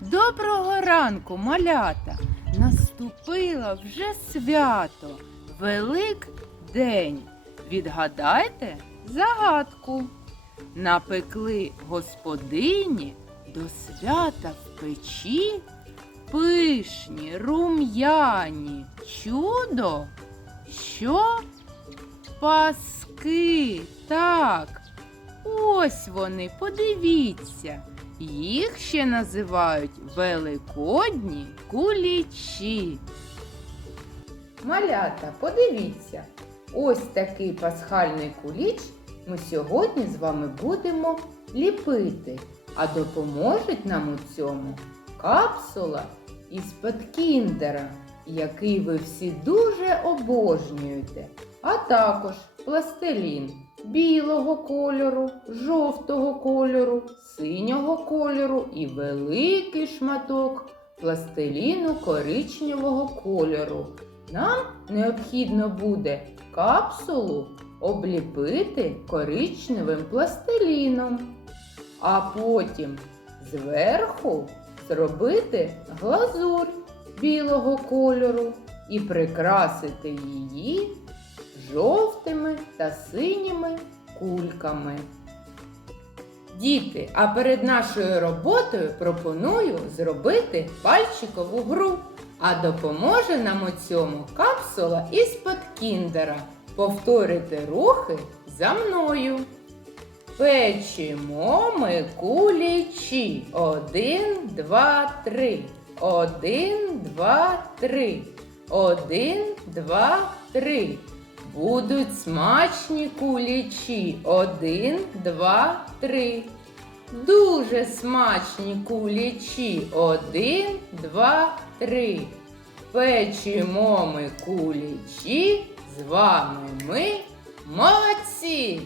Доброго ранку, малята! Наступило вже свято, Велик день. Відгадайте загадку. Напекли господині до свята в печі пишні, рум'яні, чудо, що паски, так. Ось вони, подивіться. Їх ще називають великодні кулічі. Малята, подивіться, ось такий пасхальний куліч ми сьогодні з вами будемо ліпити, а допоможуть нам у цьому капсула із-під кіндера, який ви всі дуже обожнюєте, а також пластилін білого кольору, жовтого кольору, синього кольору і великий шматок пластиліну коричневого кольору. Нам необхідно буде капсулу обліпити коричневим пластиліном, а потім зверху зробити глазурь білого кольору і прикрасити її жовтими та синіми кульками. Діти, а перед нашою роботою пропоную зробити пальчикову гру. А допоможе нам у цьому капсула із-под кіндера. Повторити рухи за мною. Печимо ми кулічі. Один, два, три. Один, два, три. Один, два, три. Будуть смачні кулічі. Один, два, три. Дуже смачні кулічі. Один, два, три. Печимо ми кулічі. З вами ми молодці!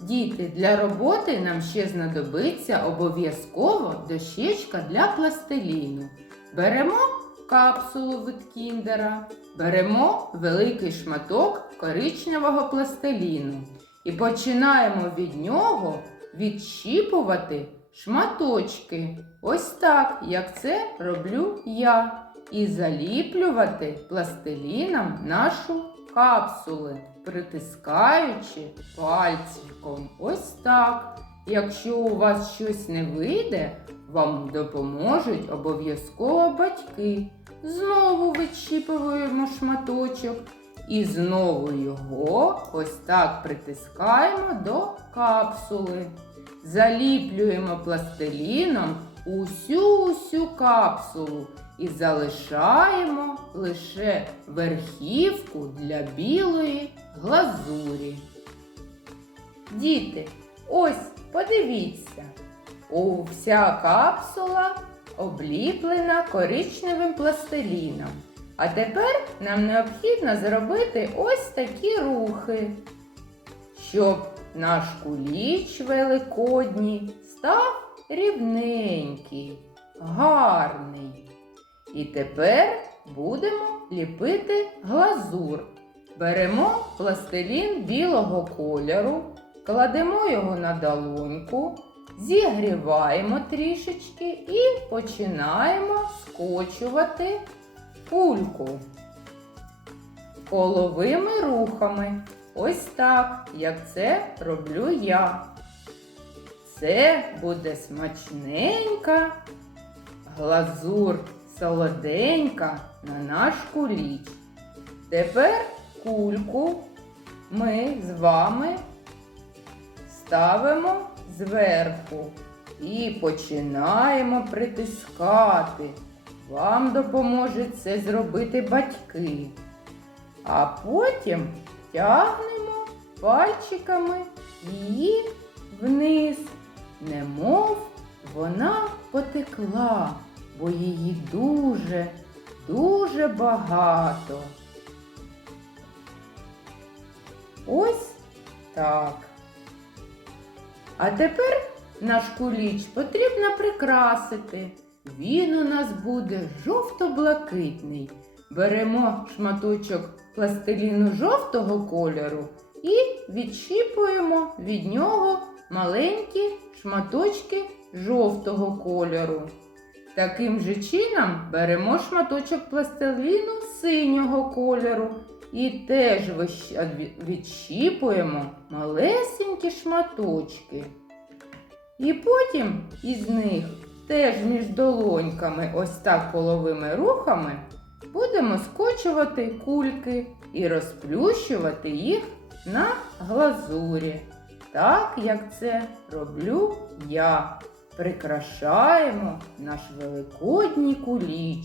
Діти, для роботи нам ще знадобиться обов'язково дощечка для пластиліну. Беремо капсулу від кіндера, беремо великий шматок коричневого пластиліну і починаємо від нього відщіпувати шматочки. Ось так, як це роблю я. І заліплювати пластиліном нашу капсули, притискаючи пальчиком. Ось так. Якщо у вас щось не вийде, вам допоможуть обов'язково батьки. Знову відщіпуємо шматочок і знову його ось так притискаємо до капсули. Заліплюємо пластиліном усю-усю капсулу і залишаємо лише верхівку для білої глазурі. Діти, ось подивіться, вся капсула обліплена коричневим пластиліном. А тепер нам необхідно зробити ось такі рухи, щоб наш куліч великодній став рівненький, гарний. І тепер будемо ліпити глазур. Беремо пластилін білого кольору, кладемо його на долоньку, зігріваємо трішечки і починаємо скочувати кульку коловими рухами. Ось так, як це роблю я. Це буде смачненька глазур солоденька на наш куліч. Тепер кульку ми з вами ставимо зверху і починаємо притискати. Вам допоможуть це зробити батьки. А потім тягнемо пальчиками її вниз, немов вона потекла, бо її дуже, дуже багато. Ось так. А тепер наш куліч потрібно прикрасити. Він у нас буде жовто-блакитний. Беремо шматочок пластиліну жовтого кольору і відщіпуємо від нього маленькі шматочки жовтого кольору. Таким же чином беремо шматочок пластиліну синього кольору і теж відщіпуємо малесенькі шматочки. І потім із них теж між долоньками, ось так половими рухами, будемо скочувати кульки і розплющувати їх на глазурі. Так як це роблю я. Прикрашаємо наш великодній куліч,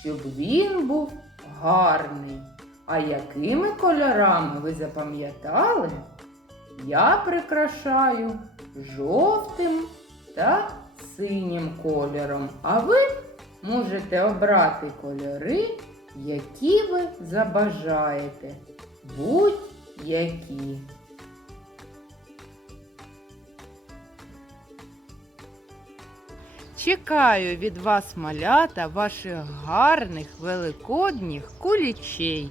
щоб він був гарний. А якими кольорами ви запам'ятали? Я прикрашаю жовтим та синім кольором. А ви можете обрати кольори, які ви забажаєте. Будь-які. Чекаю від вас малята ваших гарних великодніх кулічей.